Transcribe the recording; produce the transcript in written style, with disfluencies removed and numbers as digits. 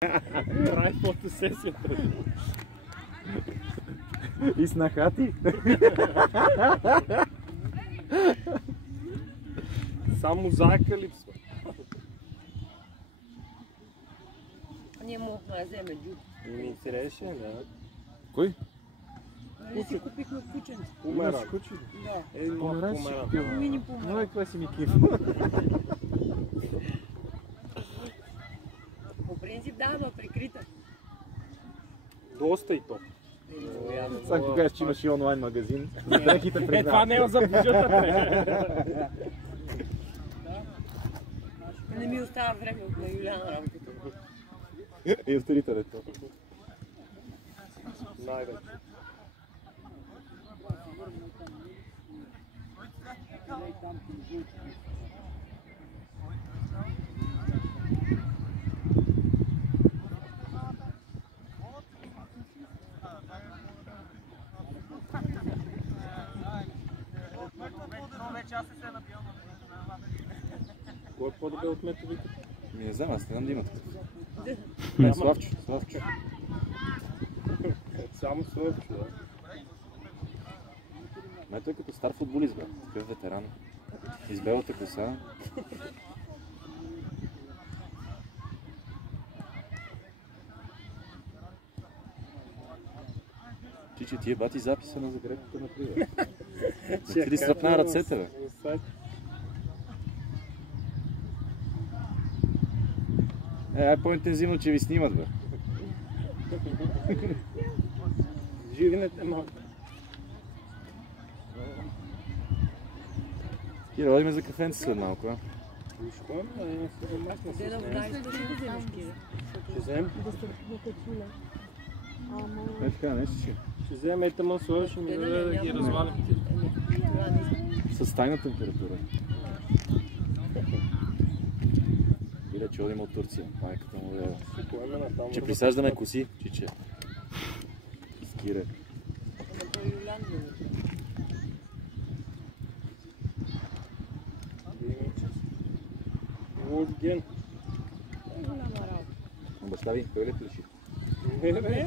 Прави фотосесията. И снахати. Само заека липсва. Ние мохме да вземе джуп. Ми интересен, да. Кой? Нали си купихме кученце? Померан. Куче? Да. Е, млад Померан си померан. купил. Мини померан. Много каква си ми киф. По принцип да, но прикрита. Доста и то. Сега ако кажеш, че имаш и онлайн магазин, за дрехите Е, това признавам. не е за бюджета. Не ми остава време от на Юляна работата. И остарите дето. Най-вече. Кой е по-добре от методите? Не знам, аз не знам да има такъв. Няма. Славчо. Само Слъвчо, да. Май той като стар футболист, бе. Такъв ветеран. Избелата коса. Чичи, тия бати записа на загребката на привет. Не ти ли сръпна ръцете, бе? Ай по-интензивно, че ви снимат, бе. Живнете малко. Кира, одиме за кафенце след малко, а? Защо? Не се домашна с Те да нея. знаеш, да си го вземеш, Кире. Ще взем? Не така, нещо ще. Ще взем и тъмън слъж, ще ми даде да ги развалим. С тайна температура. Биле, че одим от Турция. Майката му е... Ще поеме натам. Че присаждаме коси, чиче. Скире. Ама той Юлян не го. Лош ген. Голяма работа. Баща ви, той ли плеши? Не, бе.